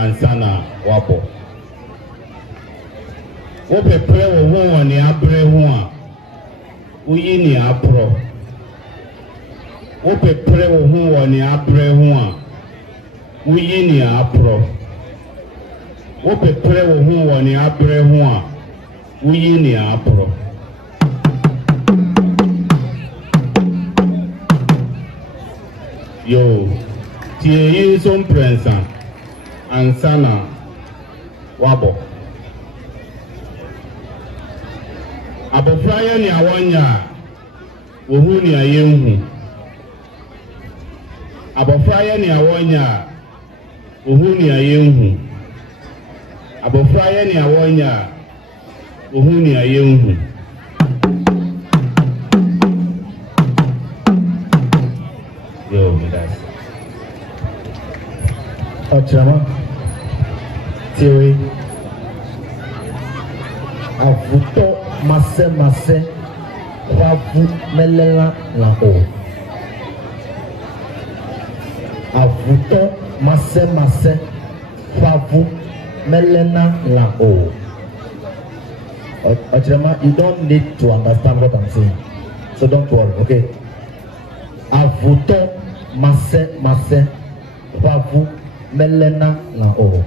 ansana wabo. Ope pre wo ni abre ho a uyi ni apro. Ope pre wo ni abre ho a uyi ni apro. Ope pre wo ni abre ho a uyi ni apro. Yo, tie yi so prensa ansana wabo. Abofra ya ni awanya ohu ni ayenhu. Abofra ya ni awanya ohu ni ayenhu. Abofra ya ni awanya ohu ni ayenhu. Yo, midas. Ochama Tiwi Avuto Mase Kwavu Melela la o. Avuto Mase Kwavu Melena la o. Ochama, you don't need to understand what I'm saying, so don't worry, okay? Avuto Mase Kwavu Melena la o.